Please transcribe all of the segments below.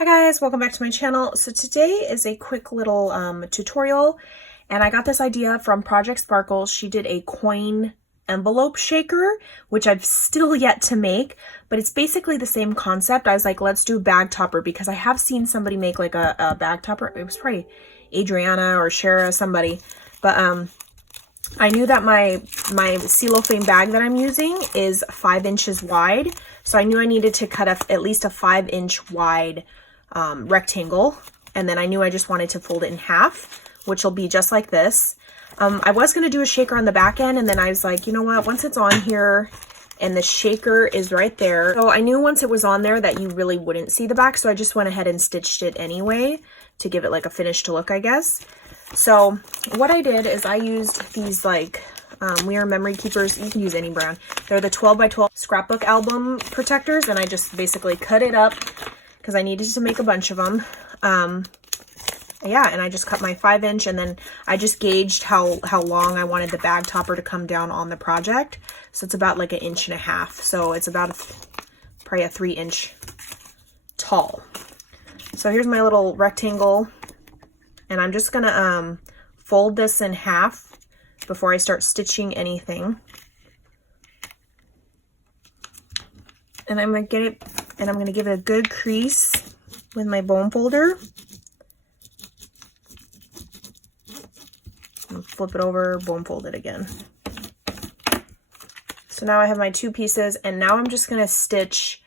Hi guys, welcome back to my channel. So today is a quick little tutorial, and I got this idea from Project Sparkle. She did a coin envelope shaker, which I've still yet to make, but it's basically the same concept. I was like, let's do bag topper, because I have seen somebody make like a bag topper. It was probably Adriana or Shara, somebody, but I knew that my cellophane bag that I'm using is 5 inches wide, so I knew I needed to cut at least a 5-inch wide rectangle, and then I knew I just wanted to fold it in half, which will be just like this. I was going to do a shaker on the back end, and then I was like, you know what, once it's on here and the shaker is right there, so I knew once it was on there that you really wouldn't see the back, so I just went ahead and stitched it anyway to give it like a finished look, I guess. So what I did is I used these like We Are Memory Keepers. You can use any brand. They're the 12 by 12 scrapbook album protectors, and I just basically cut it up because I needed to make a bunch of them. Yeah, and I just cut my 5-inch, and then I just gauged how long I wanted the bag topper to come down on the project. So it's about like 1.5 inches. So it's about probably a 3-inch tall. So here's my little rectangle, and I'm just gonna fold this in half before I start stitching anything. And I'm gonna get it, and I'm gonna give it a good crease with my bone folder. And flip it over, bone fold it again. So now I have my 2 pieces, and now I'm just gonna stitch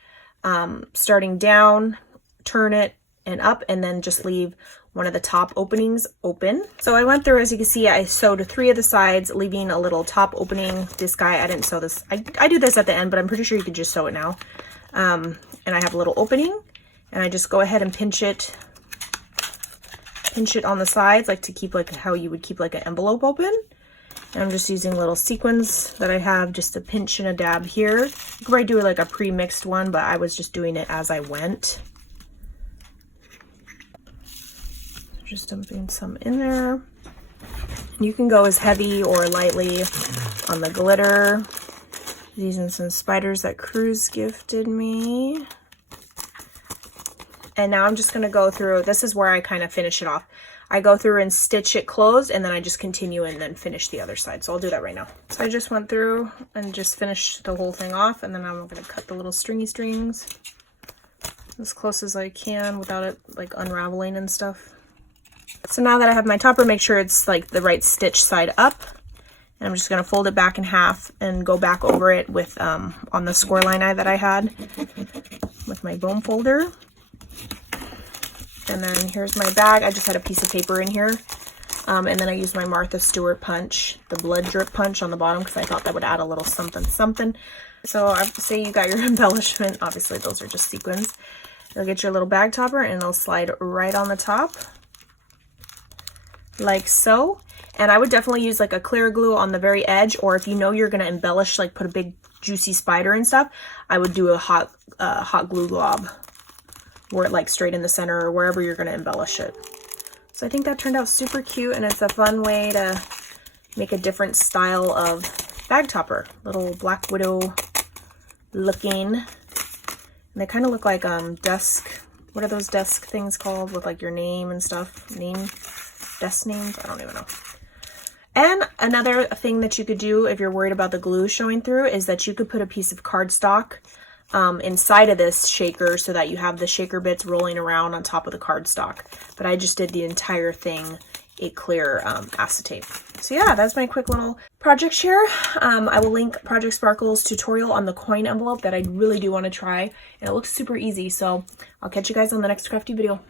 starting down, turn it, and up, and then just leave one of the top openings open. So I went through, as you can see, I sewed 3 of the sides, leaving a little top opening. This guy, I didn't sew this. I do this at the end, but I'm pretty sure you could just sew it now. And I have a little opening, and I just go ahead and pinch it on the sides, like to keep like how you would keep like an envelope open. And I'm just using little sequins that I have, just a pinch and a dab here. You could probably do like a pre-mixed one, but I was just doing it as I went. Just dumping some in there. You can go as heavy or lightly on the glitter. Using some spiders that Cruz gifted me. And now I'm just going to go through, this is where I kind of finish it off. I go through and stitch it closed, and then I just continue and then finish the other side. So I'll do that right now. So I just went through and just finished the whole thing off, and then I'm going to cut the little stringy strings as close as I can without it like unraveling and stuff. So now that I have my topper, make sure it's like the right stitch side up. And I'm just going to fold it back in half and go back over it with on the score line eye that I had with my bone folder. And then here's my bag. I just had a piece of paper in here. And then I used my Martha Stewart punch, the blood drip punch on the bottom, because I thought that would add a little something something. So I have to say, you got your embellishment. Obviously those are just sequins. You'll get your little bag topper, and it'll slide right on the top like so. And I would definitely use like a clear glue on the very edge, or if you know you're going to embellish, like put a big juicy spider and stuff, I would do a hot glue glob where it like straight in the center or wherever you're going to embellish it. So I think that turned out super cute, and it's a fun way to make a different style of bag topper. Little Black Widow looking. And they kind of look like desk, what are those desk things called with like your name and stuff? Desk names? I don't even know. And another thing that you could do if you're worried about the glue showing through is that you could put a piece of cardstock inside of this shaker, so that you have the shaker bits rolling around on top of the cardstock. But I just did the entire thing a clear acetate. So yeah, that's my quick little project share. I will link Project Sparkle's tutorial on the coin envelope that I really do want to try, and it looks super easy. So I'll catch you guys on the next crafty video.